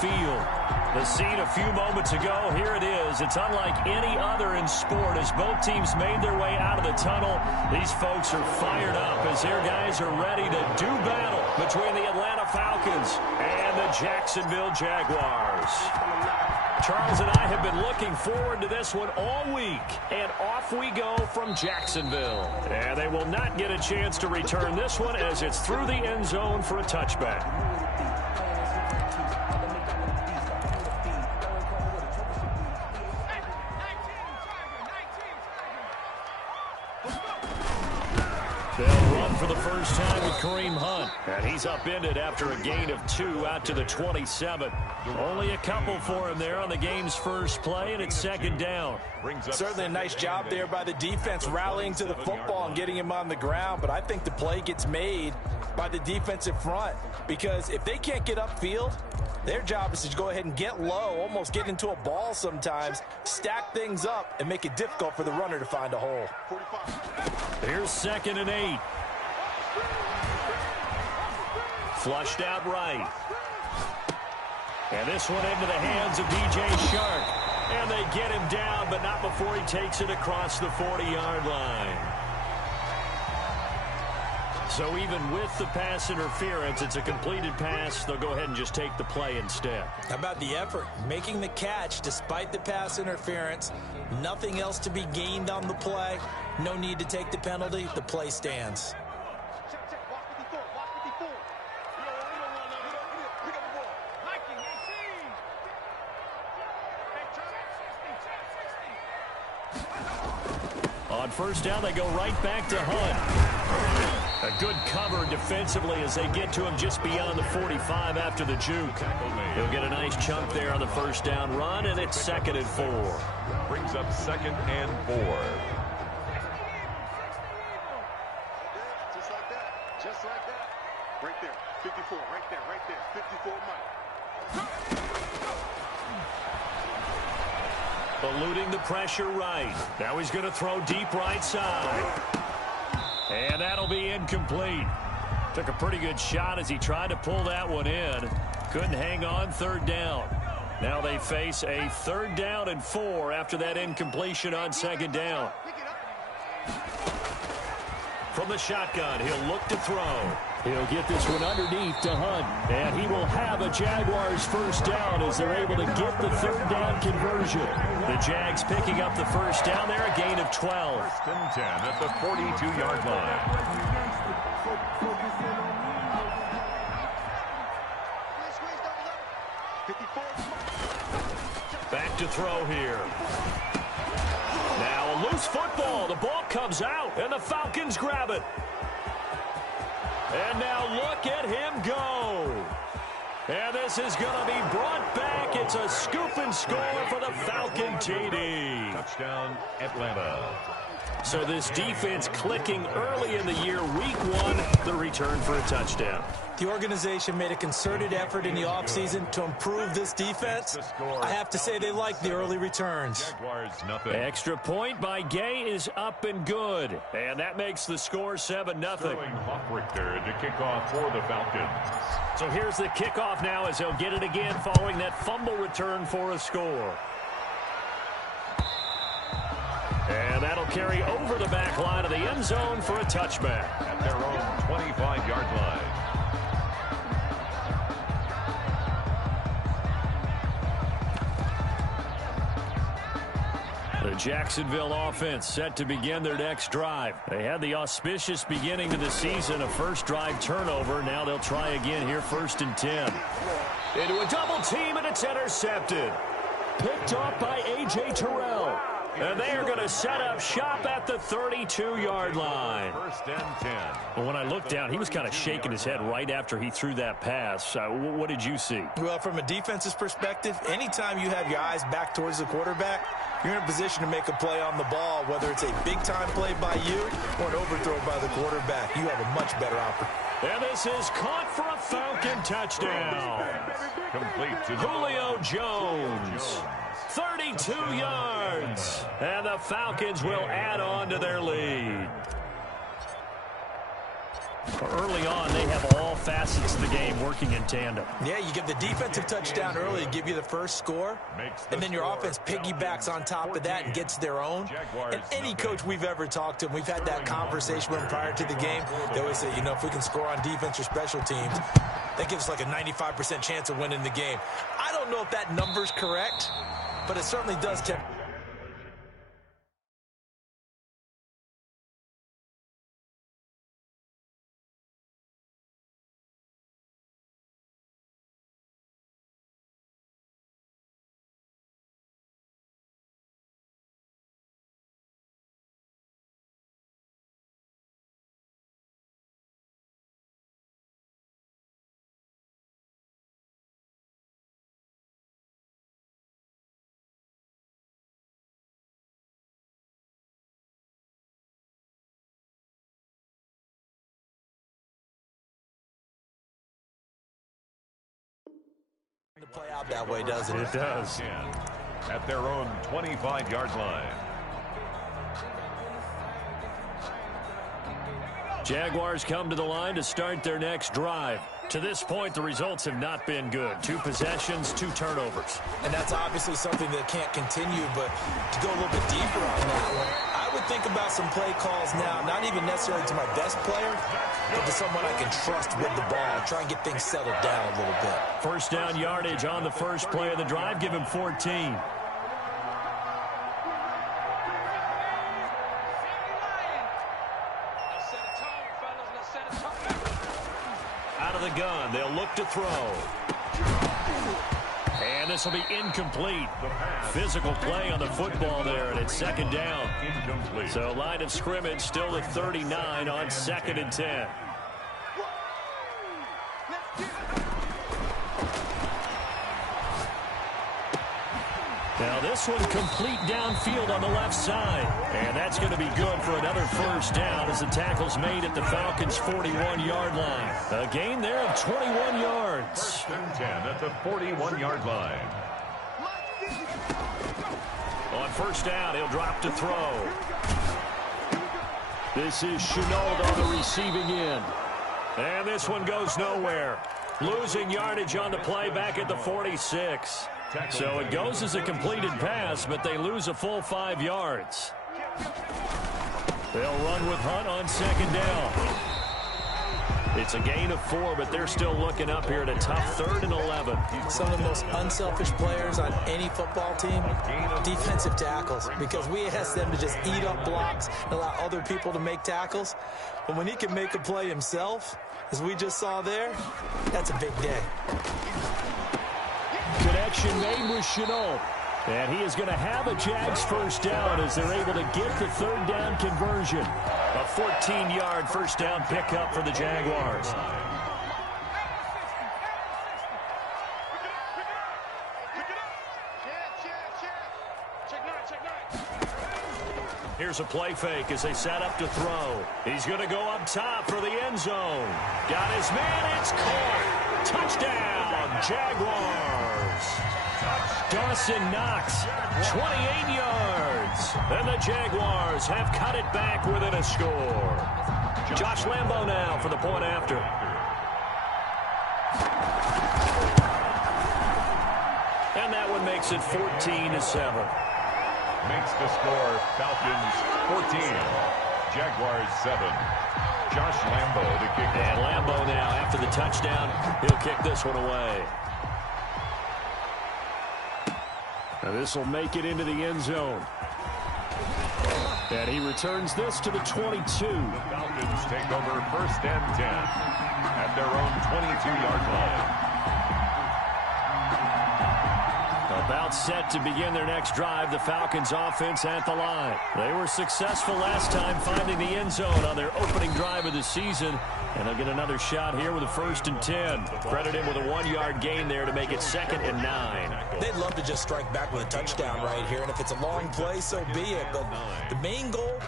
field. The scene a few moments ago, here it is. It's unlike any other in sport as both teams made their way out of the tunnel. These folks are fired up as their guys are ready to do battle between the Atlanta Falcons and the Jacksonville Jaguars. Charles and I have been looking forward to this one all week, and off we go from Jacksonville. And they will not get a chance to return this one as it's through the end zone for a touchback. They'll run for the first time with Kareem Hunt. And he's upended after a gain of 2 out to the 27. Only a couple for him there on the game's first play, and it's second down. Certainly a nice job there by the defense rallying to the football and getting him on the ground. But I think the play gets made by the defensive front because if they can't get upfield, their job is to go ahead and get low, almost get into a ball sometimes, stack things up, and make it difficult for the runner to find a hole. Here's 2nd and 8. Flushed out right. And this one into the hands of DJ Shark. And they get him down, but not before he takes it across the 40-yard line. So even with the pass interference, it's a completed pass. They'll go ahead and just take the play instead. How about the effort? Making the catch despite the pass interference. Nothing else to be gained on the play. No need to take the penalty. The play stands. On first down, they go right back to Hunt. A good cover defensively as they get to him just beyond the 45 after the juke. He'll get a nice chunk there on the first down run, and it's 2nd and 4. Brings up 2nd and 4. Just like that. Just like that. Right there. 54. Right there. Right there. 54 Mike. Eluding the pressure right. Now he's going to throw deep right side. And that'll be incomplete. Took a pretty good shot as he tried to pull that one in. Couldn't hang on 3rd down. Now they face a 3rd down and 4 after that incompletion on 2nd down. From the shotgun, he'll look to throw. He'll get this one underneath to Hunt. And he will have a Jaguars first down as they're able to get the 3rd down conversion. The Jags picking up the first down there, a gain of 12. 1st and 10 at the 42-yard line. Back to throw here. Now a loose football. The ball comes out, and the Falcons grab it. And now look at him go. And this is going to be brought back. It's a scoop and score for the Falcon TD. Touchdown, Atlanta. So this defense clicking early in the year, week 1, the return for a touchdown. The organization made a concerted effort in the offseason to improve this defense. I have to say they like the early returns. Jaguars, nothing. Extra point by Gay is up and good. And that makes the score 7-0. Hoffrichter to kick off for the Falcons. So here's the kickoff now as they'll get it again following that fumble return for a score. And that'll carry over the back line of the end zone for a touchback. At their own 25-yard line. The Jacksonville offense set to begin their next drive. They had the auspicious beginning to the season, a first drive turnover. Now they'll try again here, 1st and 10. Into a double team, and it's intercepted. Picked off by A.J. Terrell. And they are going to set up shop at the 32-yard line. 1st and 10. Well, when I looked down, he was kind of shaking his head right after he threw that pass. What did you see? Well, from a defense's perspective, anytime you have your eyes back towards the quarterback, you're in a position to make a play on the ball, whether it's a big-time play by you or an overthrow by the quarterback. You have a much better opportunity. And this is caught for a Falcon touchdown. Complete to Julio Jones. 32 yards. And the Falcons will add on to their lead. Early on, they have all facets of the game working in tandem. Yeah, you get the defensive touchdown early to give you the first score, and then your offense piggybacks on top of that and gets their own. And any coach we've ever talked to, and we've had that conversation with them prior to the game, they always say, you know, if we can score on defense or special teams, that gives us like a 95% chance of winning the game. I don't know if that number's correct, but it certainly does tip. To play out that way, doesn't it? It does. At their own 25-yard line. Jaguars come to the line to start their next drive. To this point, the results have not been good. 2 possessions, 2 turnovers. And that's obviously something that can't continue, but to go a little bit deeper on that one, I would think about some play calls now, not even necessarily to my best player, but to someone I can trust with the ball, try and get things settled down a little bit. First down yardage on the first play of the drive. Give him 14. Out of the gun, they'll look to throw. And this will be incomplete. Physical play on the football there, and it's second down. Incomplete. So line of scrimmage still at 39 on 2nd and 10. Now this one complete downfield on the left side. And that's going to be good for another first down as the tackle's made at the Falcons' 41-yard line. A gain there of 21 yards. 1st and 10 at the 41-yard line. On first down, he'll drop to throw. This is Chenault on the receiving end. And this one goes nowhere. Losing yardage on the play back at the 46. So it goes as a completed pass, but they lose a full 5 yards. They'll run with Hunt on second down. It's a gain of 4, but they're still looking up here at a tough 3rd and 11. Some of the most unselfish players on any football team, defensive tackles, because we ask them to just eat up blocks and allow other people to make tackles. But when he can make a play himself, as we just saw there, that's a big day. Connection made with Chenault. And he is going to have a Jags first down as they're able to get the 3rd down conversion. A 14-yard first down pickup for the Jaguars. Here's a play fake as they set up to throw. He's going to go up top for the end zone. Got his man. It's caught. Touchdown, Jaguars. Dawson Knox, 28 yards. And the Jaguars have cut it back within a score. Josh Lambo now for the point after. And that one makes it 14-7. Makes the score Falcons 14, Jaguars 7. Josh Lambo to kick it. And Lambo now, after the touchdown, he'll kick this one away. Now this will make it into the end zone. And he returns this to the 22. The Falcons take over 1st and 10 at their own 22-yard line. About set to begin their next drive, the Falcons offense at the line. They were successful last time finding the end zone on their opening drive of the season. And they'll get another shot here with a 1st and 10. Credit him with a 1-yard gain there to make it 2nd and 9. They'd love to just strike back with a touchdown right here. And if it's a long play, so be it. But the main goal,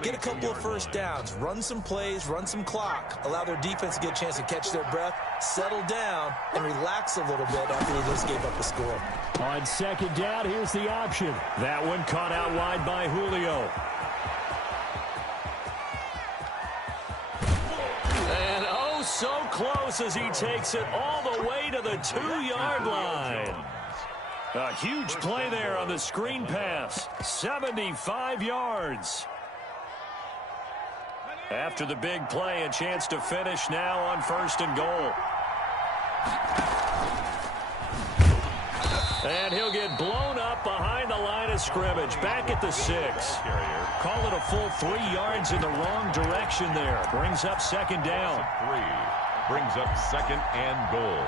get a couple of first downs. Run some plays, run some clock. Allow their defense to get a chance to catch their breath, settle down, and relax a little bit after they just gave up a score. On second down, here's the option. That one caught out wide by Julio. so close as he takes it all the way to the 2-yard line. A huge play there on the screen pass. 75 yards. After the big play, a chance to finish now on 1st and goal. And he'll get blown up behind the line of scrimmage. Back at the 6. Call it a full 3 yards in the wrong direction there. Brings up 2nd down. 3. Brings up 2nd and goal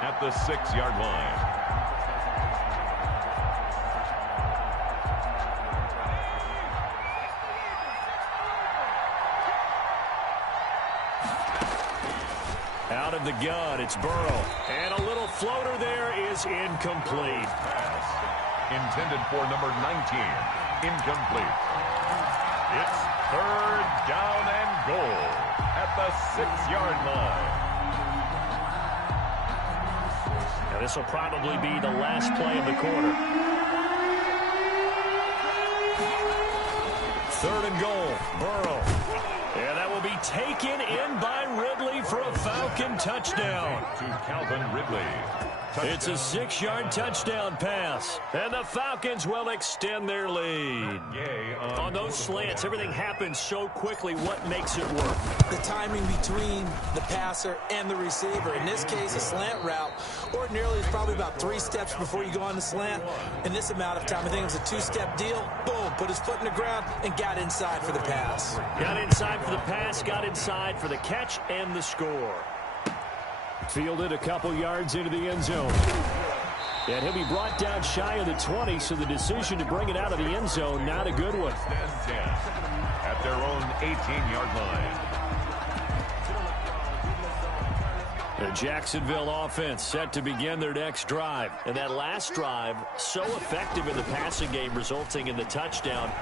at the 6-yard line. Out of the gun, it's Burrow. And a little floater there is incomplete. Pass intended for number 19. Incomplete. It's 3rd down and goal at the 6-yard line. Now this will probably be the last play of the quarter. 3rd and goal, Burrow. And that will be taken in by Ridley for a Falcon touchdown. To Calvin Ridley. Touchdown. It's a 6-yard touchdown pass. And the Falcons will extend their lead. On those slants, everything happens so quickly. What makes it work? The timing between the passer and the receiver. In this case, a slant route ordinarily is probably about 3 steps before you go on the slant. In this amount of time, I think it was a 2-step deal. Boom, put his foot in the ground and got inside for the pass. Got inside for the pass, got inside for the catch and the score. Fielded a couple yards into the end zone. And he'll be brought down shy of the 20, so the decision to bring it out of the end zone, not a good one. At their own 18-yard line. The Jacksonville offense set to begin their next drive. And that last drive, so effective in the passing game, resulting in the touchdown.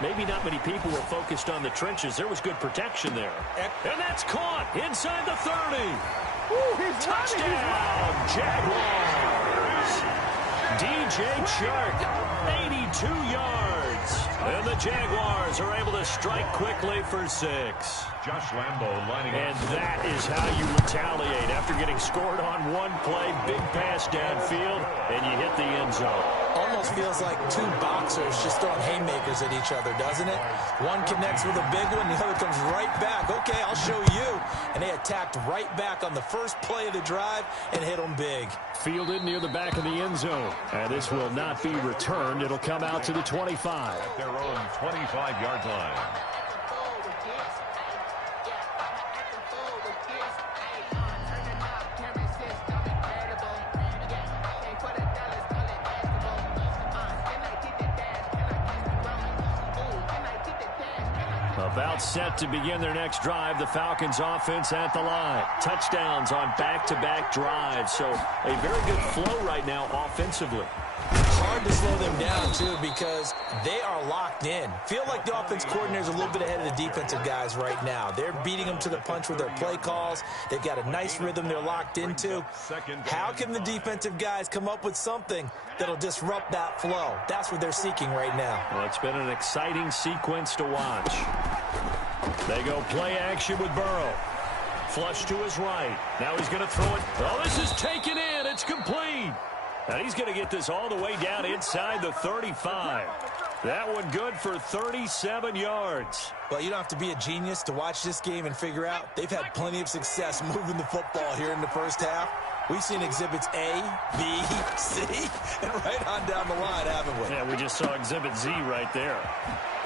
Maybe not many people were focused on the trenches. There was good protection there. And that's caught inside the 30. Touchdown, Jaguars. DJ Chark, 82 yards. And the Jaguars are able to strike quickly for 6. Josh Lambo lining up. And that is how you retaliate. After getting scored on one play, big pass downfield, and you hit the end zone. Almost feels like 2 boxers just throwing haymakers at each other, doesn't it? One connects with a big one, the other comes right back. Okay, I'll show you. And they attacked right back on the first play of the drive and hit them big. Fielded near the back of the end zone. And this will not be returned. It'll come out to the 25. At their own 25-yard line. About set to begin their next drive. The Falcons offense at the line. Touchdowns on back-to-back drives. So a very good flow right now offensively. Hard to slow them down, too, because they are locked in. Feel like the offense coordinator is a little bit ahead of the defensive guys right now. They're beating them to the punch with their play calls. They've got a nice rhythm they're locked into. How can the defensive guys come up with something that'll disrupt that flow? That's what they're seeking right now. Well, it's been an exciting sequence to watch. They go play action with Burrow. Flush to his right. Now he's going to throw it. Oh, this is taken in. It's complete. And he's going to get this all the way down inside the 35. That one good for 37 yards. Well, you don't have to be a genius to watch this game and figure out they've had plenty of success moving the football here in the first half. We've seen exhibits A, B, C, and right on down the line, haven't we? Yeah, we just saw exhibit Z right there.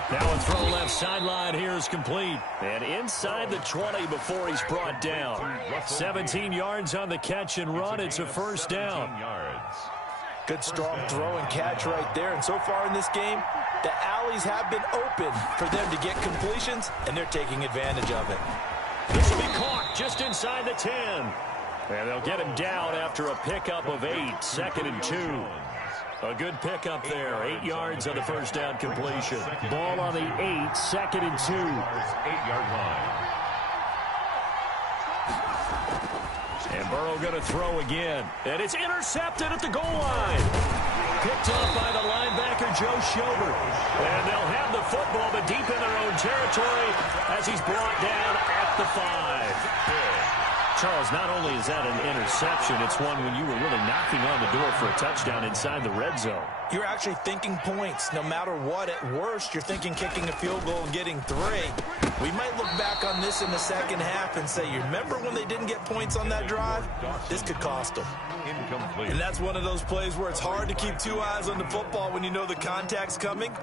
Now a throw left sideline here is complete. And inside the 20 before he's brought down. 17 yards on the catch and run. It's a first down. Good strong throw and catch right there. And so far in this game, the alleys have been open for them to get completions, and they're taking advantage of it. This will be caught just inside the 10. And they'll get him down after a pickup of 8. 2nd and 2. A good pickup there. 8 yards on the first down completion. Ball on the 8. 2nd and 2. 8-yard line. And Burrow going to throw again. And it's intercepted at the goal line. Picked up by the linebacker, Joe Schobert. And they'll have the football, but deep in their own territory as he's brought down at the 5. Charles, not only is that an interception, it's one when you were really knocking on the door for a touchdown inside the red zone. You're actually thinking points. No matter what, at worst, you're thinking kicking a field goal and getting 3. We might look back on this in the second half and say, you remember when they didn't get points on that drive? This could cost them. Incomplete. And that's one of those plays where it's hard to keep 2 eyes on the football when you know the contact's coming,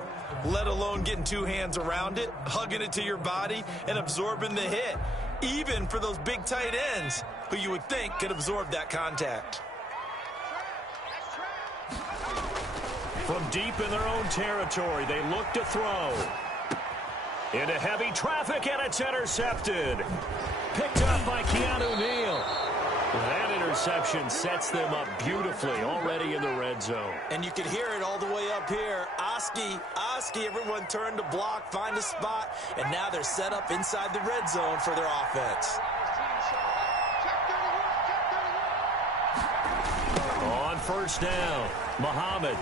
let alone getting 2 hands around it, hugging it to your body, and absorbing the hit. Even for those big tight ends who you would think could absorb that contact. From deep in their own territory, they look to throw. Into heavy traffic, and it's intercepted. Picked up by Keanu Neal. That interception sets them up beautifully already in the red zone. And you can hear it all the way up here. Oski, everyone turned to block, find a spot, and now they're set up inside the red zone for their offense. On first down, Muhammad.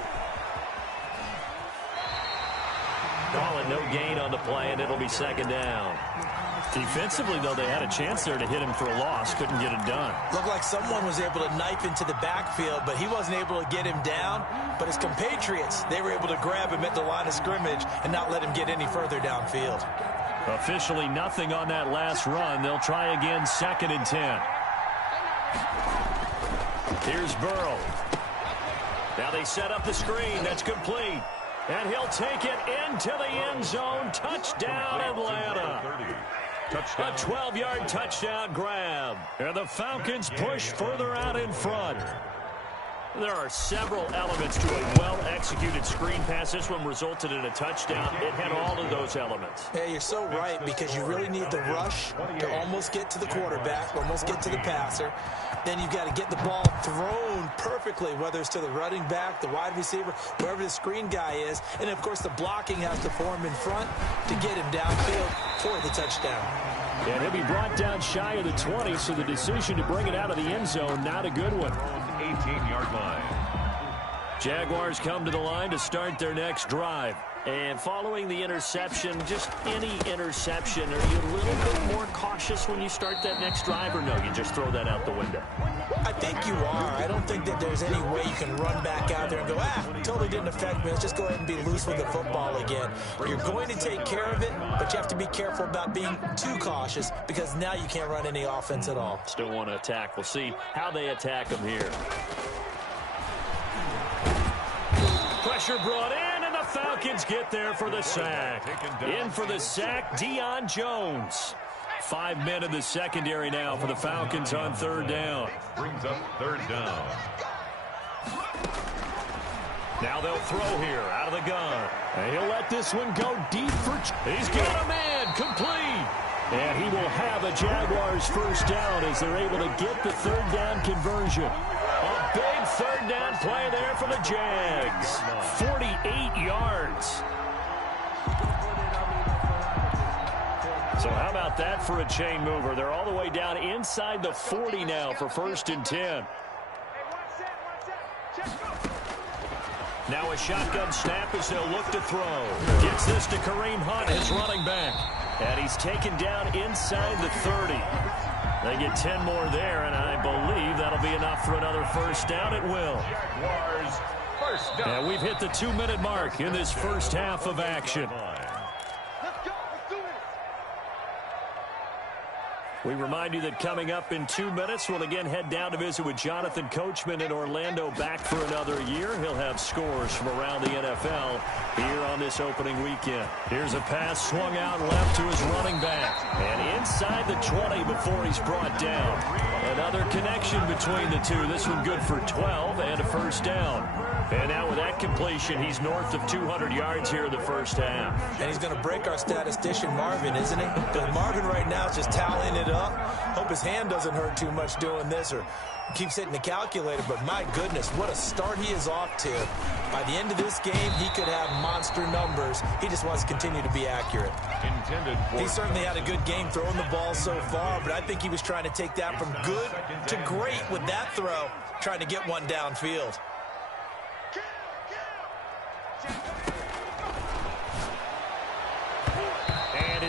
Call it no gain on the play, and it'll be second down. Defensively, though, they had a chance there to hit him for a loss. Couldn't get it done. Looked like someone was able to knife into the backfield, but he wasn't able to get him down. But his compatriots, they were able to grab him at the line of scrimmage and not let him get any further downfield. Officially nothing on that last run. They'll try again, 2nd and 10. Here's Burrow. Now they set up the screen. That's complete. And he'll take it into the end zone. Touchdown, Atlanta. A 12-yard touchdown grab. And the Falcons push further out in front. There are several elements to a well-executed screen pass. This one resulted in a touchdown. It had all of those elements. Yeah, you're so right, because you really need the rush to almost get to the quarterback, almost get to the passer. Then you've got to get the ball thrown perfectly, whether it's to the running back, the wide receiver, wherever the screen guy is. And, of course, the blocking has to form in front to get him downfield for the touchdown. And he'll be brought down shy of the 20, so the decision to bring it out of the end zone, not a good one. 18-yard line. Jaguars come to the line to start their next drive. And following the interception, just any interception, are you a little bit more cautious when you start that next drive, or no, you just throw that out the window? I think you are. I don't think that there's any way you can run back out there and go, totally didn't affect me. Let's just go ahead and be loose with the football again. You're going to take care of it, but you have to be careful about being too cautious, because now you can't run any offense at all. Still want to attack. We'll see how they attack them here. Pressure brought in, and the Falcons get there for the sack. In for the sack, Deion Jones. 5 men in the secondary now for the Falcons on 3rd down. Brings up 3rd down. Now they'll throw here out of the gun. And he'll let this one go deep for... He's got a man, complete. And he will have a Jaguars first down as they're able to get the 3rd down conversion. A big 3rd down play there for the Jags. 48 yards. So how about that for a chain mover? They're all the way down inside the 40 now for 1st and 10. Now a shotgun snap as they'll look to throw. Gets this to Kareem Hunt, his running back. And he's taken down inside the 30. They get 10 more there, and I believe that'll be enough for another first down. It will. Jaguars first down. And we've hit the 2-minute mark in this first half of action. We remind you that coming up in 2 minutes, we'll again head down to visit with Jonathan Coachman in Orlando, back for another year. He'll have scores from around the NFL here on this opening weekend. Here's a pass swung out left to his running back. And inside the 20 before he's brought down. Another connection between the two. This one good for 12 and a first down. And now with that completion, he's north of 200 yards here in the first half. And he's going to break our statistician, Marvin, isn't he? Because Marvin right now is just tallying it up. Hope his hand doesn't hurt too much doing this, or keeps hitting the calculator. But my goodness, what a start he is off to. By the end of this game, he could have monster numbers. He just wants to continue to be accurate. He certainly had a good game throwing the ball so far, but I think he was trying to take that from good to great with that throw, trying to get one downfield.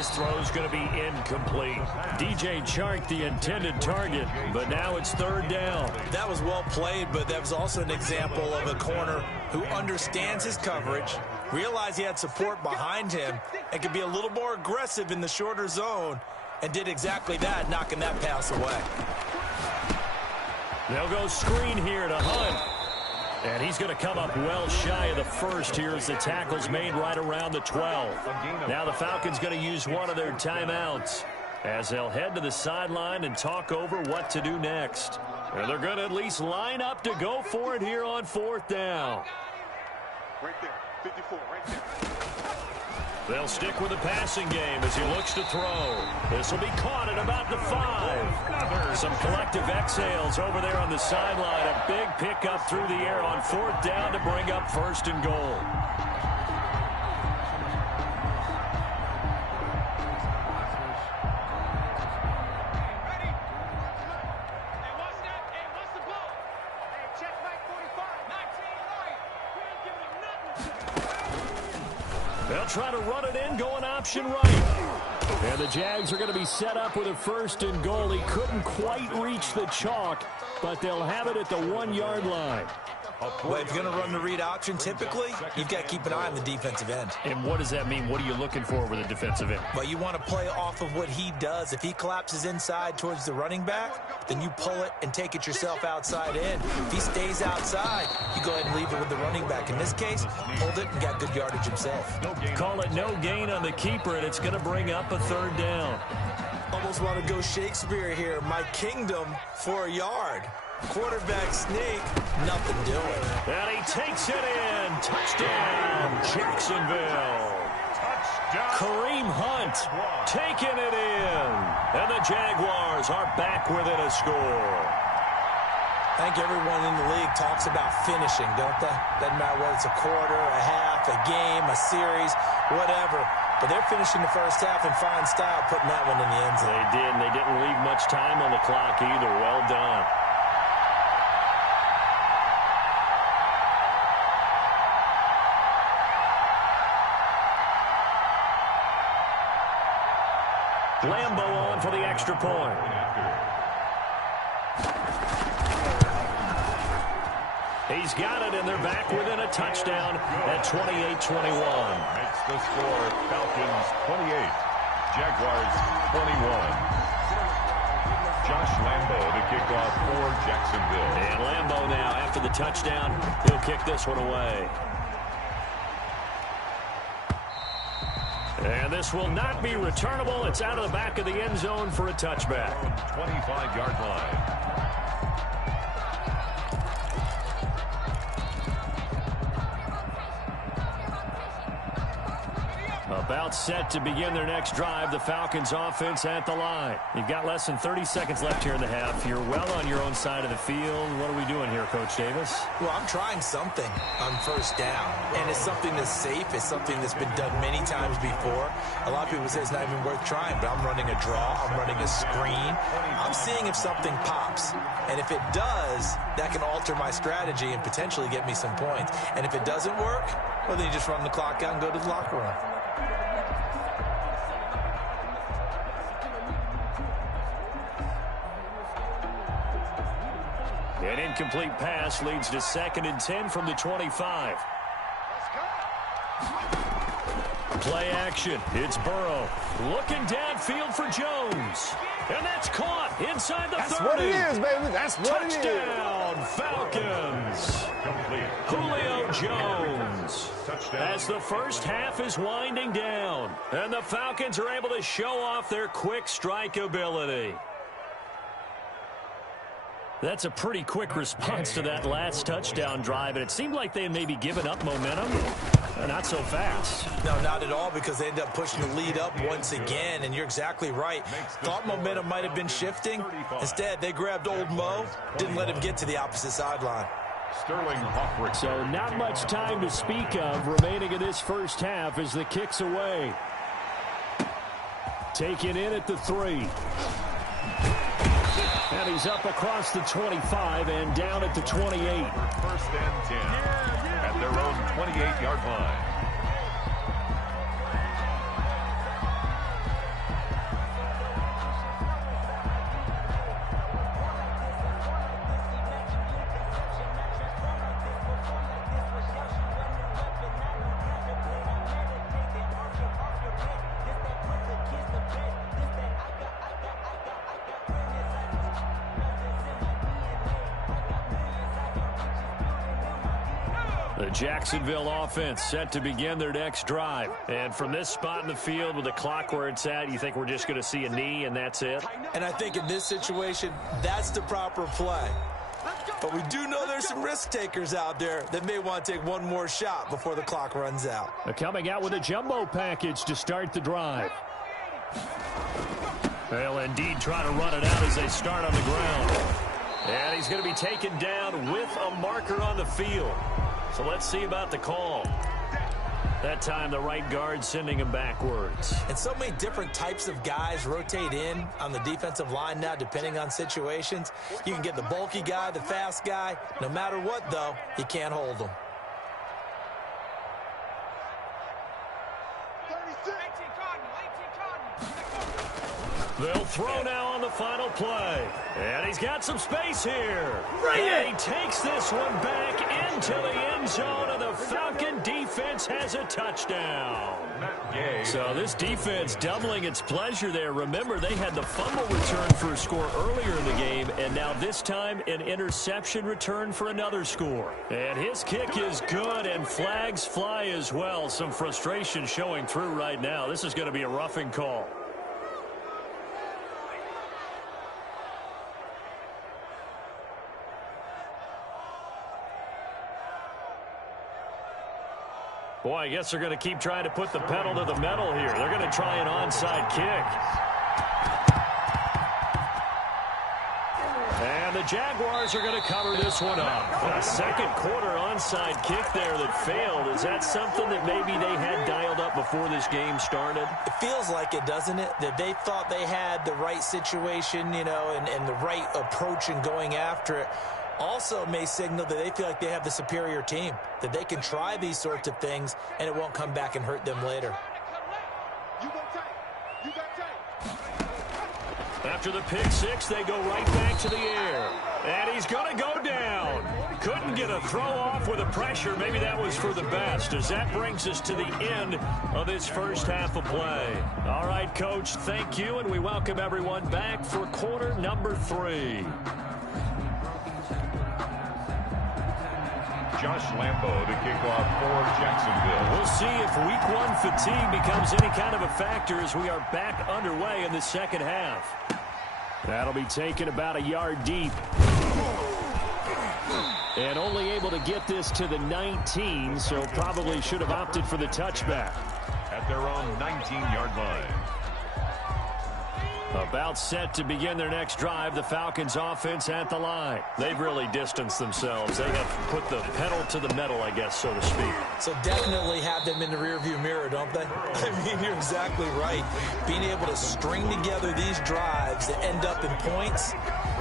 His throw's going to be incomplete. DJ Chark, the intended target, but now it's third down. That was well played, but that was also an example of a corner who understands his coverage, realized he had support behind him, and could be a little more aggressive in the shorter zone, and did exactly that, knocking that pass away. They'll go screen here to Hunt. And he's going to come up well shy of the first here as the tackle's made right around the 12. Now the Falcons going to use one of their timeouts as they'll head to the sideline and talk over what to do next. And they're going to at least line up to go for it here on fourth down. Right there, 54, right there. They'll stick with the passing game as he looks to throw. This will be caught at about the 5. Some collective exhales over there on the sideline. A big pickup through the air on fourth down to bring up first and goal. They'll try to run it in, going option right. And the Jags are going to be set up with a first and goal. He couldn't quite reach the chalk, but they'll have it at the 1-yard line. Well, if you're going to run the read option, typically, you've got to keep an eye on the defensive end. And what does that mean? What are you looking for with a defensive end? Well, you want to play off of what he does. If he collapses inside towards the running back, then you pull it and take it yourself outside in. If he stays outside, you go ahead and leave it with the running back. In this case, pulled it and got good yardage himself. Call it no gain on the keeper, and it's going to bring up a third down. Almost want to go Shakespeare here. My kingdom for a yard. Quarterback sneak, nothing doing. And he takes it in. Touchdown, Jacksonville. Touchdown. Kareem Hunt taking it in. And the Jaguars are back within a score. I think everyone in the league talks about finishing, don't they? Doesn't matter whether it's a quarter, a half, a game, a series, whatever. But they're finishing the first half in fine style, putting that one in the end zone. They did, and they didn't leave much time on the clock either. Well done. Lambo on for the extra point. He's got it, and they're back within a touchdown at 28-21. Makes the score Falcons 28, Jaguars 21. Josh Lambo to kick off for Jacksonville. And Lambo now, after the touchdown, he'll kick this one away. And this will not be returnable. It's out of the back of the end zone for a touchback. 25-yard line. About set to begin their next drive. The Falcons offense at the line. You've got less than 30 seconds left here in the half. You're well on your own side of the field. What are we doing here, Coach Davis? Well, I'm trying something on first down, and it's something that's safe. It's something that's been done many times before. A lot of people say it's not even worth trying, but I'm running a draw. I'm running a screen. I'm seeing if something pops, and if it does, that can alter my strategy and potentially get me some points. And if it doesn't work, well, then you just run the clock out and go to the locker room. An incomplete pass leads to 2nd and 10 from the 25. Play action. It's Burrow looking downfield for Jones. And that's caught inside the 30. That's what it is, baby. That's what it is. Touchdown, Falcons. Complete. Julio Jones. Touchdown. As the first half is winding down. And the Falcons are able to show off their quick strike ability. That's a pretty quick response to that last touchdown drive, and it seemed like they had maybe given up momentum. Not so fast. No, not at all, because they ended up pushing the lead up once again, and you're exactly right. Thought momentum might have been shifting. Instead, they grabbed old Mo, didn't let him get to the opposite sideline. Sterling Hoffrick. So not much time to speak of remaining in this first half as the kick's away. Taken in at the 3. And he's up across the 25 and down at the 28. 1st and 10 at their own 28-yard line. The Jacksonville offense set to begin their next drive. And from this spot in the field with the clock where it's at, you think we're just going to see a knee and that's it? And I think in this situation, that's the proper play. But we do know there's some risk takers out there that may want to take one more shot before the clock runs out. They're coming out with a jumbo package to start the drive. They'll indeed try to run it out as they start on the ground. And he's going to be taken down with a marker on the field. So let's see about the call. That time the right guard sending him backwards. And so many different types of guys rotate in on the defensive line now depending on situations. You can get the bulky guy, the fast guy. No matter what, though, you can't hold them. They'll throw now on the final play. And he's got some space here. And he takes this one back into the end zone, and the Falcon defense has a touchdown. So this defense doubling its pleasure there. Remember, they had the fumble return for a score earlier in the game, and now this time an interception return for another score. And his kick is good, and flags fly as well. Some frustration showing through right now. This is going to be a roughing call. Boy, I guess they're going to keep trying to put the pedal to the metal here. They're going to try an onside kick. And the Jaguars are going to cover this one up. A second quarter onside kick there that failed. Is that something that maybe they had dialed up before this game started? It feels like it, doesn't it? That they thought they had the right situation, you know, and the right approach in going after it. Also may signal that they feel like they have the superior team, that they can try these sorts of things and it won't come back and hurt them later. After the pick six, they go right back to the air. And he's going to go down. Couldn't get a throw off with the pressure. Maybe that was for the best, as that brings us to the end of this first half of play. All right, Coach, thank you, and we welcome everyone back for quarter number 3. Josh Lambo to kick off for Jacksonville. We'll see if week 1 fatigue becomes any kind of a factor as we are back underway in the second half. That'll be taken about a yard deep. And only able to get this to the 19, so probably should have opted for the touchback. At their own 19-yard line. About set to begin their next drive, the Falcons offense at the line. They've really distanced themselves. They have put the pedal to the metal, I guess, so to speak. So definitely have them in the rearview mirror, don't they? I mean, you're exactly right. Being able to string together these drives that end up in points,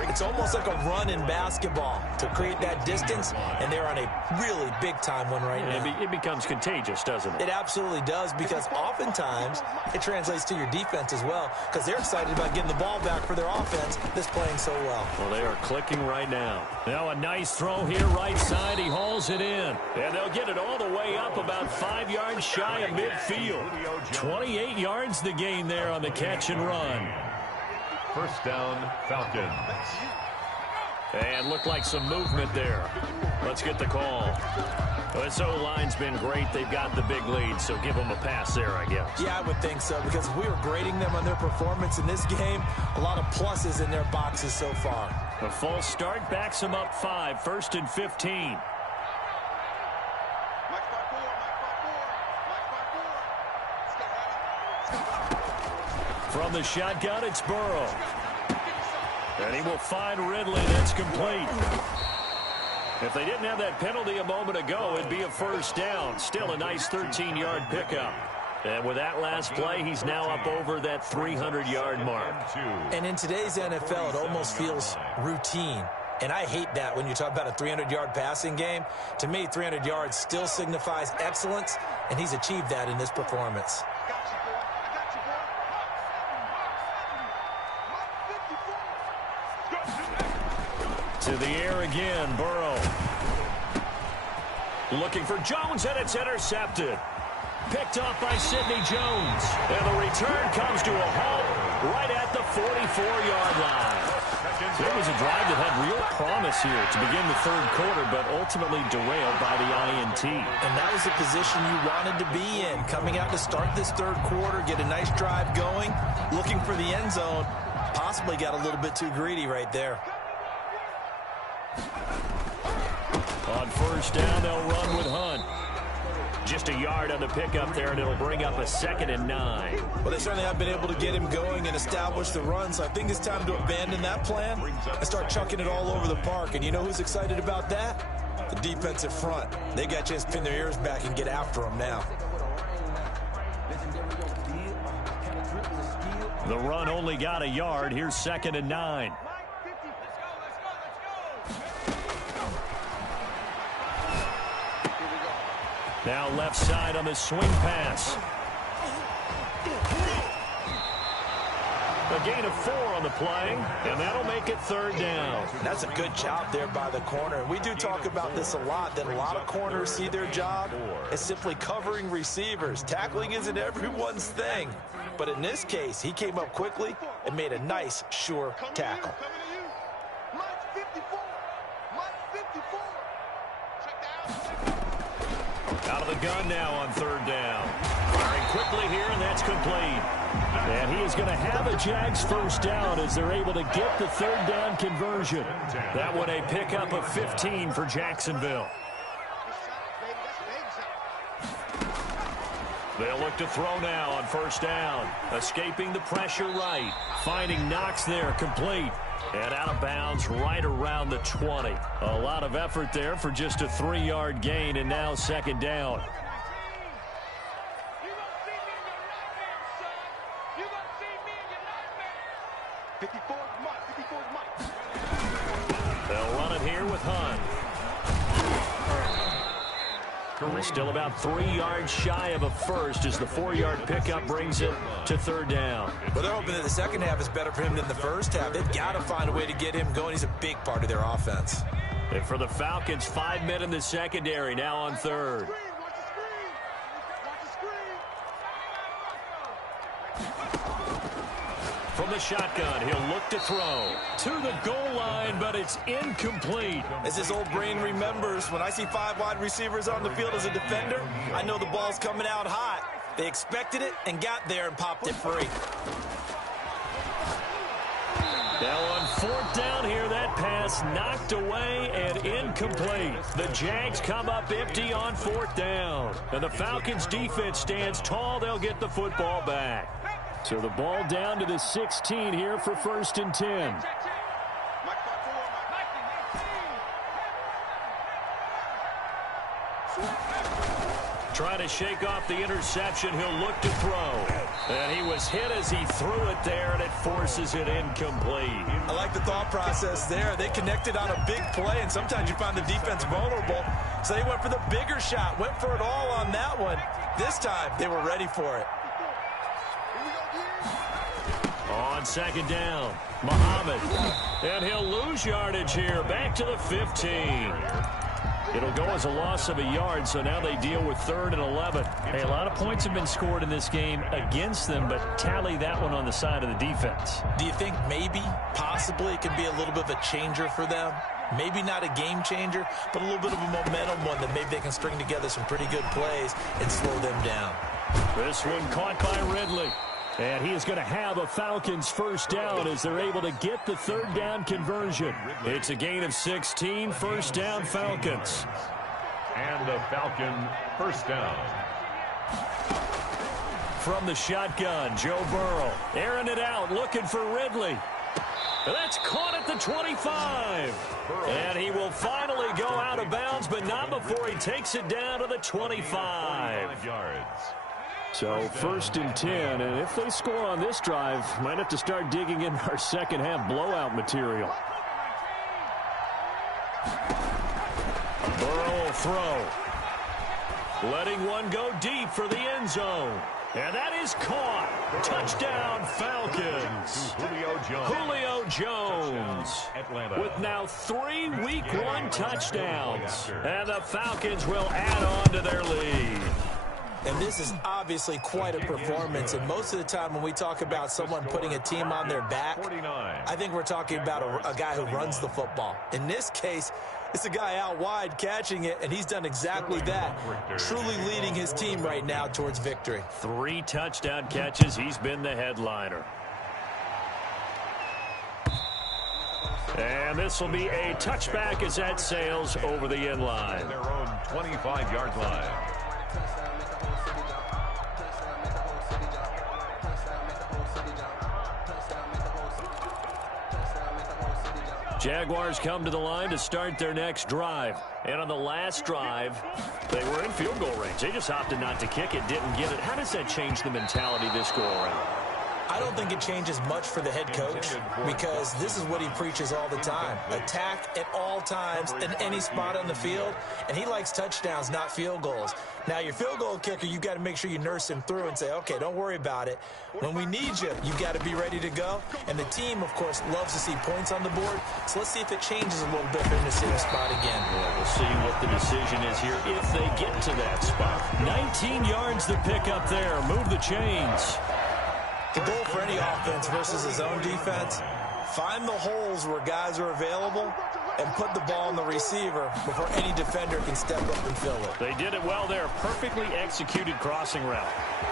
it's almost like a run in basketball to create that distance, and they're on a really big-time one right now. It becomes contagious, doesn't it? It absolutely does, because oftentimes it translates to your defense as well, because they're excited about getting the ball back for their offense that's playing so well. Well, they are clicking right now. Now a nice throw here right side. He hauls it in. And they'll get it all the way up about 5 yards shy of midfield. 28 yards the gain there on the catch and run. First down, Falcons. And looked like some movement there. Let's get the call. Well, this O-line's been great. They've got the big lead, so give them a pass there, I guess. Yeah, I would think so, because if we were grading them on their performance in this game, a lot of pluses in their boxes so far. A false start backs them up 5, 1st and 15. From the shotgun, it's Burrow. And he will find Ridley. That's complete. If they didn't have that penalty a moment ago, it'd be a first down. Still a nice 13-yard pickup. And with that last play, he's now up over that 300-yard mark. And in today's NFL, it almost feels routine. And I hate that when you talk about a 300-yard passing game. To me, 300 yards still signifies excellence, and he's achieved that in this performance. To the air again, Burrow. Looking for Jones, and it's intercepted. Picked off by Sidney Jones. And the return comes to a halt right at the 44-yard line. So it was a drive that had real promise here to begin the third quarter, but ultimately derailed by the INT. And that was the position you wanted to be in. Coming out to start this third quarter, get a nice drive going, looking for the end zone. Possibly got a little bit too greedy right there. On first down, they'll run with Hunt. Just a yard on the pickup there, and it'll bring up a 2nd and 9. Well, they certainly have been able to get him going and establish the run, so I think it's time to abandon that plan and start chucking it all over the park. And you know who's excited about that? The defensive front. They got a chance to pin their ears back and get after him now. The run only got a yard. Here's 2nd and 9. Now left side on the swing pass. A gain of 4 on the play, and that'll make it 3rd down. That's a good job there by the corner. And we do talk about this a lot, that a lot of corners see their job as simply covering receivers. Tackling isn't everyone's thing. But in this case, he came up quickly and made a nice, sure tackle. Out of the gun now on 3rd down. Firing quickly here, and that's complete. And he is going to have a Jags first down as they're able to get the 3rd down conversion. That one a pickup of 15 for Jacksonville. They'll look to throw now on first down. Escaping the pressure right. Finding Knox there, complete. And out of bounds right around the 20. A lot of effort there for just a 3-yard gain, and now 2nd down. They'll run it here with Hunt. We're still about 3 yards shy of a first as the 4-yard pickup brings it to 3rd down. But they're hoping that the second half is better for him than the first half. They've got to find a way to get him going. He's a big part of their offense. And for the Falcons, 5 men in the secondary now on 3rd. From the shotgun, he'll look to throw to the goal line, but it's incomplete. As his old brain remembers, when I see 5 wide receivers on the field as a defender, I know the ball's coming out hot. They expected it and got there and popped it free. Now on 4th down here, that pass knocked away and incomplete. The Jags come up empty on 4th down. And the Falcons defense stands tall. They'll get the football back. So the ball down to the 16 here for 1st and 10. Trying to shake off the interception. He'll look to throw. And he was hit as he threw it there, and it forces it incomplete. I like the thought process there. They connected on a big play, and sometimes you find the defense vulnerable. So they went for the bigger shot, went for it all on that one. This time, they were ready for it. On 2nd down, Muhammad. And he'll lose yardage here, back to the 15. It'll go as a loss of a yard, so now they deal with 3rd and 11. Hey, a lot of points have been scored in this game against them, but tally that one on the side of the defense. Do you think maybe, possibly, it could be a little bit of a changer for them? Maybe not a game changer, but a little bit of a momentum one that maybe they can string together some pretty good plays and slow them down. This one caught by Ridley. And he is going to have a Falcons first down as they're able to get the 3rd down conversion. It's a gain of 16, first down Falcons. And a Falcon first down. From the shotgun, Joe Burrow airing it out, looking for Ridley. That's caught at the 25. And he will finally go out of bounds, but not before he takes it down to the 25. Yards. So 1st and 10, and if they score on this drive, might have to start digging in our second half blowout material. Burrow will throw. Letting one go deep for the end zone. And that is caught. Touchdown, Falcons. Julio Jones with now 3 Week 1 touchdowns. And the Falcons will add on to their lead. And this is obviously quite a performance. And most of the time when we talk about someone putting a team on their back, I think we're talking about a guy who runs the football. In this case, it's a guy out wide catching it, and he's done exactly that, truly leading his team right now towards victory. 3 touchdown catches. He's been the headliner. And this will be a touchback as that sails over the end line. Their own 25-yard line. Jaguars come to the line to start their next drive. And on the last drive, they were in field goal range. They just opted not to kick it, didn't get it. How does that change the mentality this go around? I don't think it changes much for the head coach because this is what he preaches all the time. Attack at all times in any spot on the field, and he likes touchdowns, not field goals. Now, your field goal kicker, you've got to make sure you nurse him through and say, okay, don't worry about it. When we need you, you've got to be ready to go. And the team, of course, loves to see points on the board. So let's see if it changes a little bit in the same spot again. Yeah, we'll see what the decision is here if they get to that spot. 19 yards to pick up there. Move the chains. The goal for any offense versus his own defense, find the holes where guys are available and put the ball on the receiver before any defender can step up and fill it. They did it well there. Perfectly executed crossing route.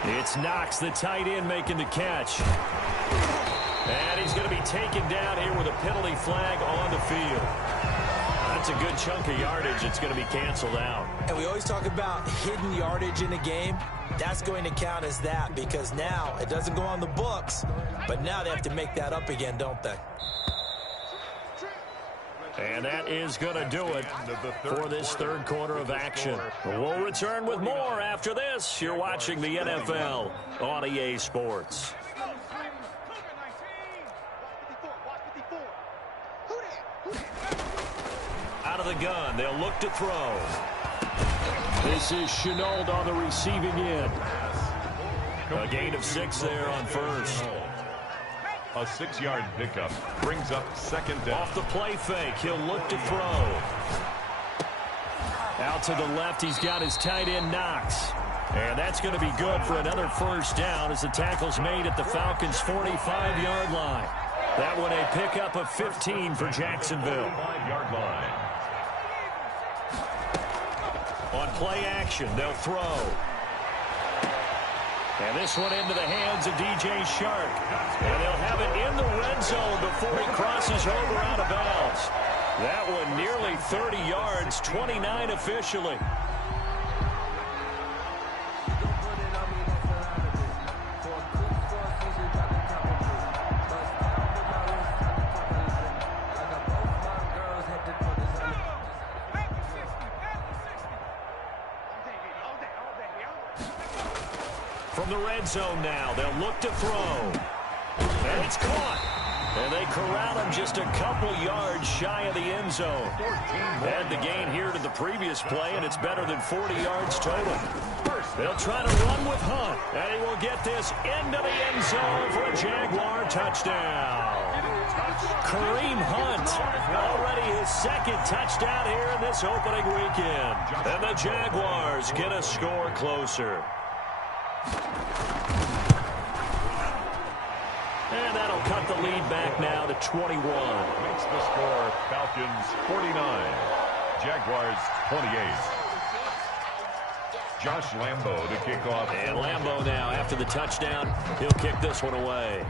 It's Knox, the tight end, making the catch. And he's going to be taken down here with a penalty flag on the field. That's a good chunk of yardage. It's going to be canceled out. And we always talk about hidden yardage in a game. That's going to count as that because now it doesn't go on the books, but now they have to make that up again, don't they? And that is going to do it for this third quarter of action. We'll return with more after this. You're watching the NFL on EA Sports. Out of the gun, they'll look to throw. This is Chenault on the receiving end. A gain of 6 there on first. A 6-yard pickup brings up second down. Off the play fake, he'll look to throw. Out to the left, he's got his tight end Knox. And that's going to be good for another first down as the tackle's made at the Falcons' 45-yard line. That one a pickup of 15 for Jacksonville. 5-yard line. On play action, they'll throw. And this one into the hands of DJ Shark. And they'll have it in the red zone before he crosses over out of bounds. That one nearly 30 yards, 29 officially. From the red zone now, they'll look to throw. And it's caught. And they corral him just a couple yards shy of the end zone. Add the gain here to the previous play, and it's better than 40 yards total. They'll try to run with Hunt, and he will get this into the end zone for a Jaguar touchdown. Kareem Hunt, already his second touchdown here in this opening weekend. And the Jaguars get a score closer. And that'll cut the lead back now to 21. Makes the score Falcons 49, Jaguars 28. Josh Lambo to kick off. And Lambo now, after the touchdown, he'll kick this one away.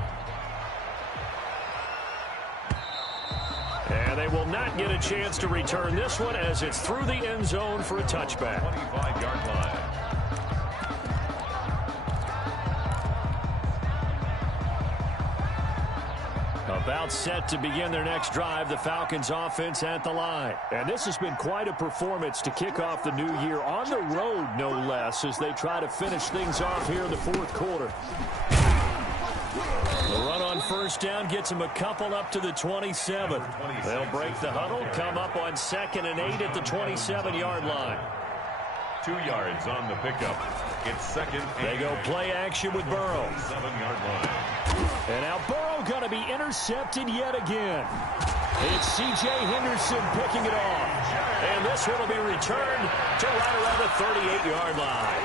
And they will not get a chance to return this one as it's through the end zone for a touchback. 25-yard line. About set to begin their next drive, the Falcons offense at the line. And this has been quite a performance to kick off the new year on the road, no less, as they try to finish things off here in the fourth quarter. The run on first down gets them a couple up to the 27. They'll break the huddle, come up on 2nd and 8 at the 27-yard line. 2 yards on the pickup. It's second. They go play action with Burrow. 7-yard line. And now Burrow going to be intercepted yet again. It's C.J. Henderson picking it off. And this one will be returned to right around the 38-yard line.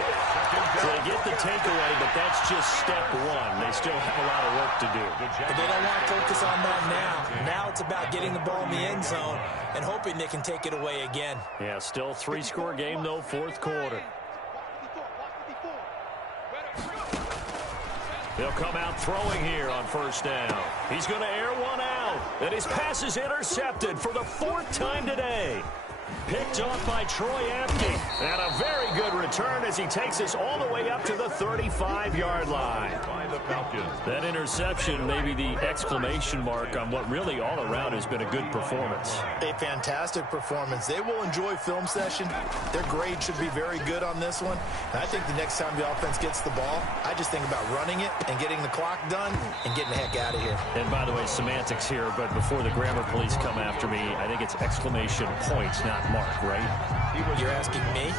So they get the takeaway, but that's just step one. They still have a lot of work to do. But they don't want to focus on that now. Now it's about getting the ball in the end zone and hoping they can take it away again. Yeah, still a 3-score game, though, fourth quarter. They'll come out throwing here on first down. He's going to air one out. And his pass is intercepted for the fourth time today. Picked off by Troy Apke. And a very good return as he takes us all the way up to the 35-yard line. By the Falcons. That interception may be the exclamation mark on what really all around has been a good performance. A fantastic performance. They will enjoy film session. Their grade should be very good on this one. And I think the next time the offense gets the ball, I just think about running it and getting the clock done and getting the heck out of here. And by the way, semantics here, but before the grammar police come after me, I think it's exclamation points, not mark, right? You're asking me?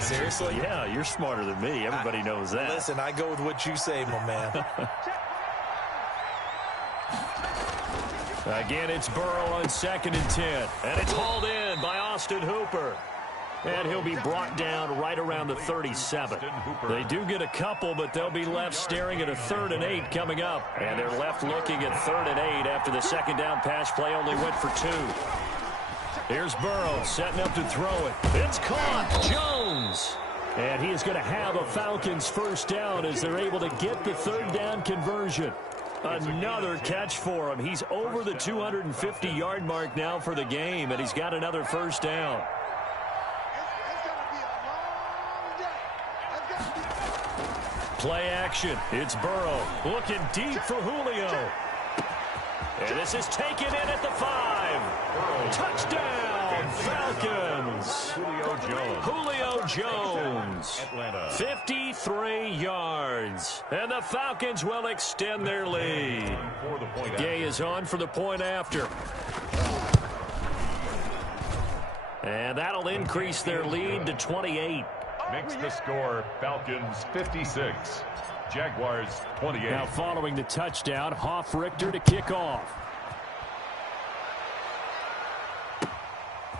Seriously? Yeah, you're smarter than me. Everybody knows that. Listen, I go with what you say, my man. Again, it's Burrow on 2nd and 10. And it's hauled in by Austin Hooper. And he'll be brought down right around the 37. They do get a couple, but they'll be left staring at a 3rd and 8 coming up. And they're left looking at 3rd and 8 after the second down pass play only went for 2. Here's Burrow setting up to throw it. It's caught. Jones. And he is going to have a Falcons first down as they're able to get the 3rd down conversion. Another catch for him. He's over the 250-yard mark now for the game, and he's got another first down. Play action. It's Burrow looking deep for Julio. And this is taken in at the 5. Touchdown, Falcons. Julio Jones. 53 yards. And the Falcons will extend their lead. Gay is on for the point after. And that'll increase their lead to 28. Makes the score Falcons 56. Jaguars 28. Now following the touchdown, Hoff-Richter to kick off.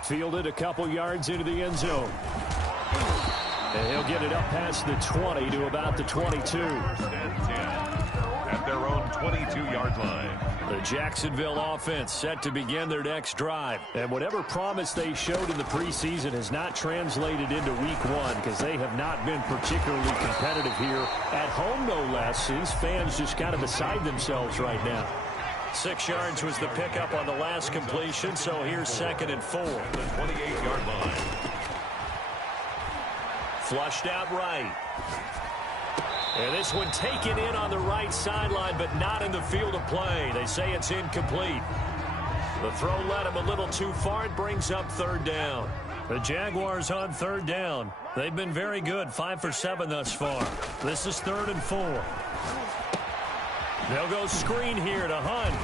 Fielded a couple yards into the end zone. And he'll get it up past the 20 to about the 22. First and 10 at their own 22-yard line. The Jacksonville offense set to begin their next drive. And whatever promise they showed in the preseason has not translated into week 1 because they have not been particularly competitive here at home, no less. These fans just kind of beside themselves right now. 6 yards was the pickup on the last completion, so here's 2nd and 4. The 28-yard line. Flushed out right. And this one taken in on the right sideline, but not in the field of play. They say it's incomplete. The throw led him a little too far. It brings up 3rd down. The Jaguars on 3rd down. They've been very good, 5 for 7 thus far. This is 3rd and 4. They'll go screen here to Hunt.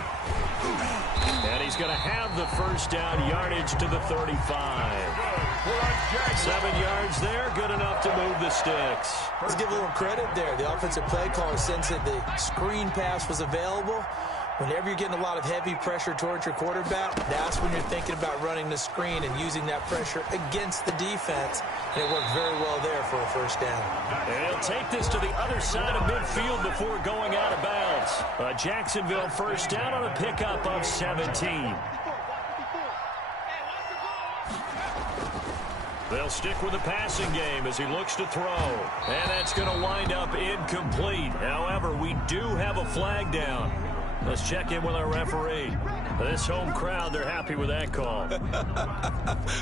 And he's going to have the first down, yardage to the 35. 7 yards there, good enough to move the sticks. Let's give a little credit there. The offensive play caller sensed that the screen pass was available. Whenever you're getting a lot of heavy pressure towards your quarterback, that's when you're thinking about running the screen and using that pressure against the defense. And it worked very well there for a first down. And he'll take this to the other side of midfield before going out of bounds. A Jacksonville first down on a pickup of 17. They'll stick with the passing game as he looks to throw. And that's going to wind up incomplete. However, we do have a flag down. Let's check in with our referee. This home crowd, they're happy with that call.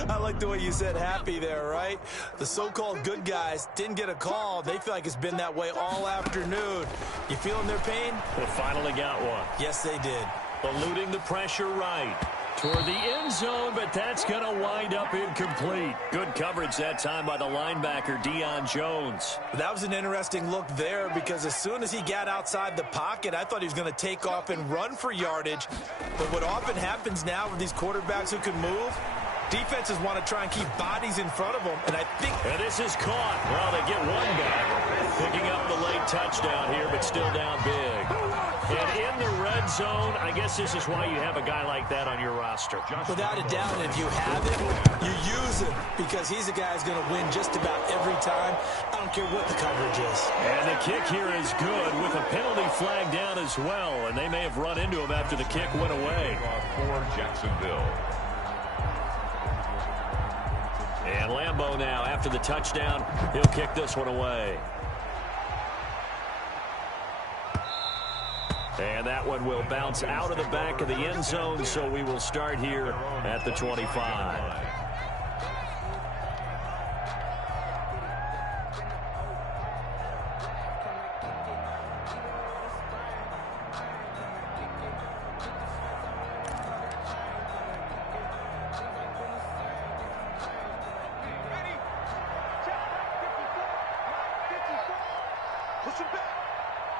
I like the way you said happy there, right? The so-called good guys didn't get a call. They feel like it's been that way all afternoon. You feeling their pain? They finally got one. Yes, they did. Eluding the pressure right. Toward the end zone, but that's going to wind up incomplete. Good coverage that time by the linebacker, Deion Jones. That was an interesting look there because as soon as he got outside the pocket, I thought he was going to take off and run for yardage. But what often happens now with these quarterbacks who can move, defenses want to try and keep bodies in front of them, and I think... And this is caught. Well, they get one back. Picking up the late touchdown here, but still down big. And in the red zone, I guess this is why you have a guy like that on your roster. Without a doubt, if you have him, you use him because he's a guy who's going to win just about every time. I don't care what the coverage is. And the kick here is good with a penalty flag down as well, and they may have run into him after the kick went away. For Jacksonville. And Lambeau now, after the touchdown, he'll kick this one away. And that one will bounce out of the back of the end zone, so we will start here at the 25.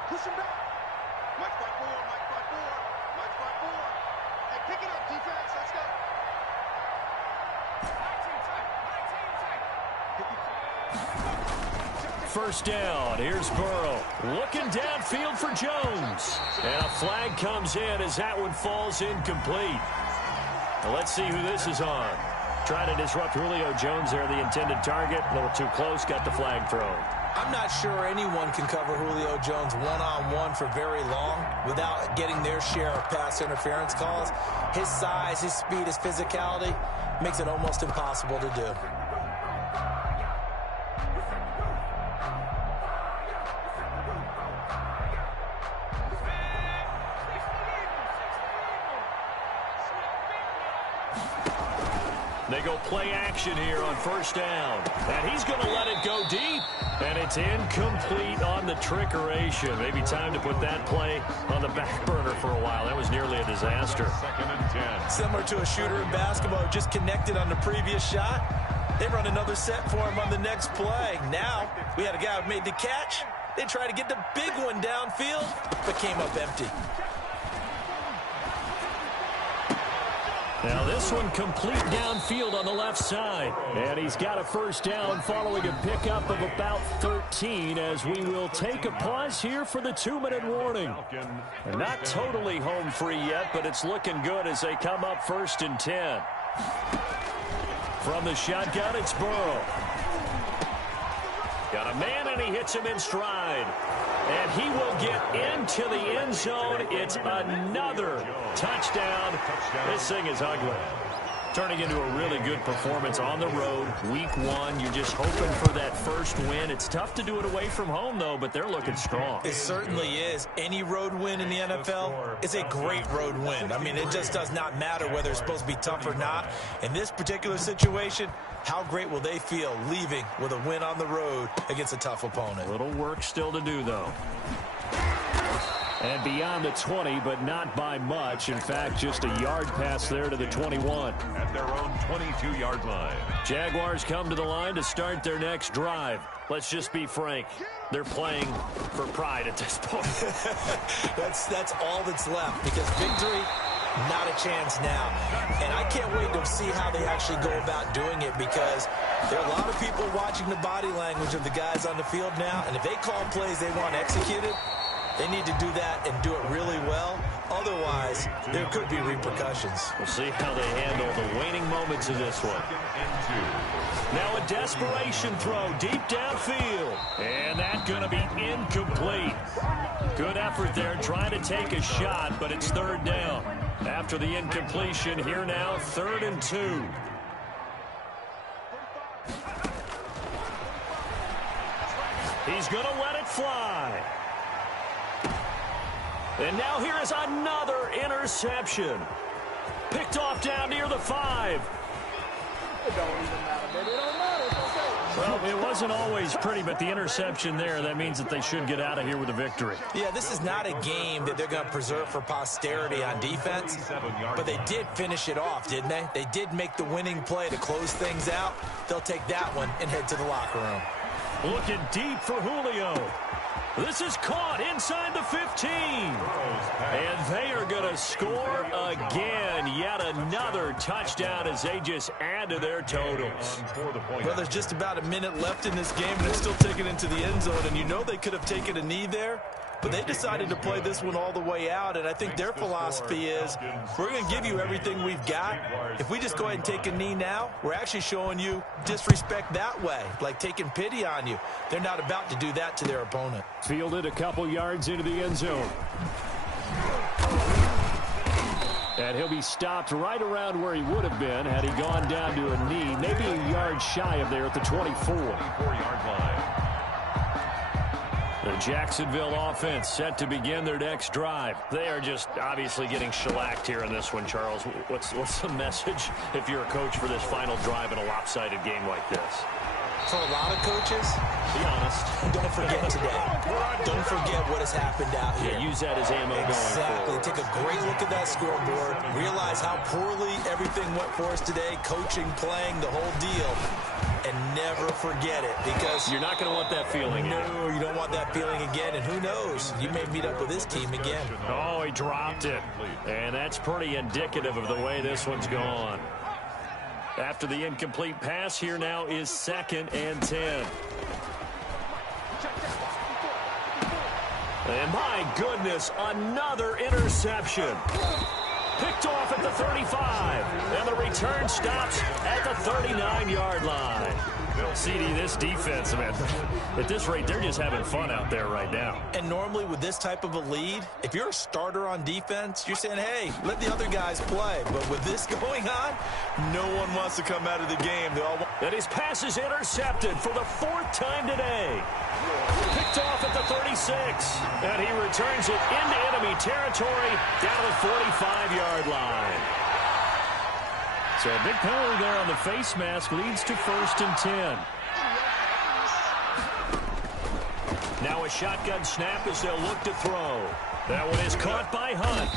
Push him back. Mike by 4, Mike by 4, Mike by 4. Hey, pick it up, defense. Let's go. 19 tight. First down. Here's Burrow. Looking downfield for Jones. And a flag comes in as that one falls incomplete. Now let's see who this is on. Trying to disrupt Julio Jones there, the intended target. A little too close. Got the flag thrown. I'm not sure anyone can cover Julio Jones one-on-one for very long without getting their share of pass interference calls. His size, his speed, his physicality makes it almost impossible to do. They go play action here on first down. And he's going to let it go deep. And it's incomplete on the trickeration. Maybe time to put that play on the back burner for a while. That was nearly a disaster. 2nd and 10. Similar to a shooter in basketball who just connected on the previous shot. They run another set for him on the next play. Now, we had a guy who made the catch. They tried to get the big one downfield, but came up empty. Now this one complete downfield on the left side. And he's got a first down following a pickup of about 13 as we will take a pause here for the 2-minute warning. And not totally home free yet, but it's looking good as they come up 1st and 10. From the shotgun, it's Burrow. Got a man, and he hits him in stride. And he will get into the end zone. It's another touchdown. This thing is ugly. Turning into a really good performance on the road. Week 1, you're just hoping for that first win. It's tough to do it away from home, though, but they're looking strong. It certainly is. Any road win in the NFL is a great road win. I mean, it just does not matter whether it's supposed to be tough or not. In this particular situation, how great will they feel leaving with a win on the road against a tough opponent? Little work still to do, though. And beyond the 20, but not by much. In fact, just a yard pass there to the 21. At their own 22-yard line. Jaguars come to the line to start their next drive. Let's just be frank. They're playing for pride at this point. That's all that's left because victory, not a chance now. And I can't wait to see how they actually go about doing it because there are a lot of people watching the body language of the guys on the field now. And if they call plays they want executed, they need to do that and do it really well. Otherwise, there could be repercussions. We'll see how they handle the waning moments of this one. Now a desperation throw deep downfield. And that's going to be incomplete. Good effort there trying to take a shot, but it's 3rd down. After the incompletion, here now 3rd and 2. He's going to let it fly. And now here is another interception. Picked off down near the 5. It don't even matter, baby. It don't matter. It's okay. Well, it wasn't always pretty, but the interception there, that means that they should get out of here with a victory. Yeah, this is not a game that they're going to preserve for posterity on defense, but they did finish it off, didn't they? They did make the winning play to close things out. They'll take that one and head to the locker room. Looking deep for Julio. This is caught inside the 15. And they are going to score again. Yet another touchdown as they just add to their totals. Well, there's just about a minute left in this game, and they're still taking it into the end zone. And you know they could have taken a knee there, but they decided to play this one all the way out. And I think their philosophy is, we're going to give you everything we've got. If we just go ahead and take a knee now, we're actually showing you disrespect that way, like taking pity on you. They're not about to do that to their opponent. Fielded a couple yards into the end zone. And he'll be stopped right around where he would have been had he gone down to a knee, maybe a yard shy of there at the 24-yard line. The Jacksonville offense set to begin their next drive. They are just obviously getting shellacked here in this one, Charles. What's the message if you're a coach for this final drive in a lopsided game like this? For a lot of coaches, be honest, don't forget today. Don't forget what has happened out here. Yeah, use that as ammo going forward. Take a great look at that scoreboard. Realize how poorly everything went for us today. Coaching, playing, the whole deal. And never forget it, because you're not going to want that feeling. No, you don't want that feeling again. And who knows? You may meet up with this team again. Oh, he dropped it. And that's pretty indicative of the way this one's gone. After the incomplete pass, here now is 2nd and 10. And my goodness, another interception. Picked off at the 35. And the return stops at the 39-yard line. CD, this defense, man, at this rate, they're just having fun out there right now. And normally with this type of a lead, if you're a starter on defense, you're saying, hey, let the other guys play. But with this going on, no one wants to come out of the game. And his pass is intercepted for the 4th time today. Picked off at the 36. And he returns it into enemy territory down to the 45-yard line. So a big penalty there on the face mask leads to 1st and 10. Now a shotgun snap as they'll look to throw. That one is caught by Hunt.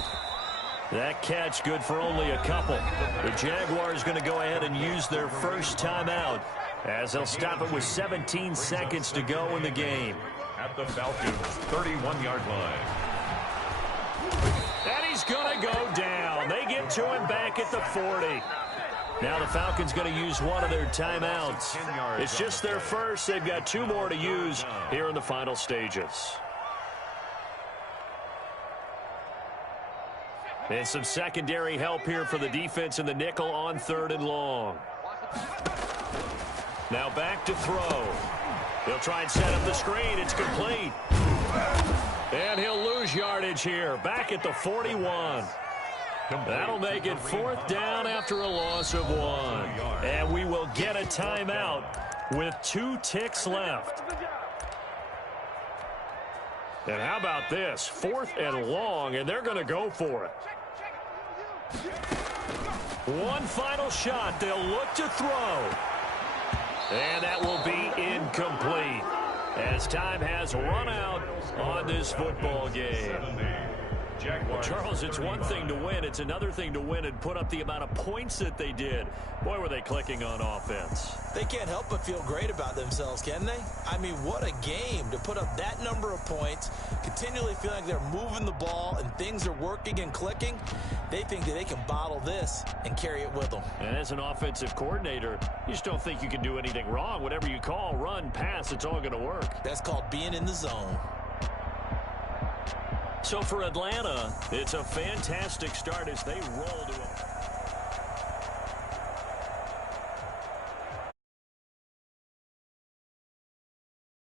That catch good for only a couple. The Jaguars going to go ahead and use their first timeout as they'll stop it with 17 seconds to go in the game. At the Falcons' 31-yard line. And he's going to go down. They get to him back at the 40. Now the Falcons going to use one of their timeouts. It's just their first. They've got 2 more to use here in the final stages. And some secondary help here for the defense in the nickel on 3rd and long. Now back to throw. He'll try and set up the screen. It's complete. And he'll lose yardage here. Back at the 41. That'll make it 4th down after a loss of 1. And we will get a timeout with 2 ticks left. And how about this? 4th and long, and they're going to go for it. One final shot. They'll look to throw. And that will be incomplete as time has run out on this football game. Well, Charles, it's one thing to win. It's another thing to win and put up the amount of points that they did. Boy, were they clicking on offense. They can't help but feel great about themselves, can they? I mean, what a game to put up that number of points, continually feeling like they're moving the ball and things are working and clicking. They think that they can bottle this and carry it with them. And as an offensive coordinator, you just don't think you can do anything wrong. Whatever you call, run, pass, it's all going to work. That's called being in the zone. So for Atlanta, it's a fantastic start as they roll to a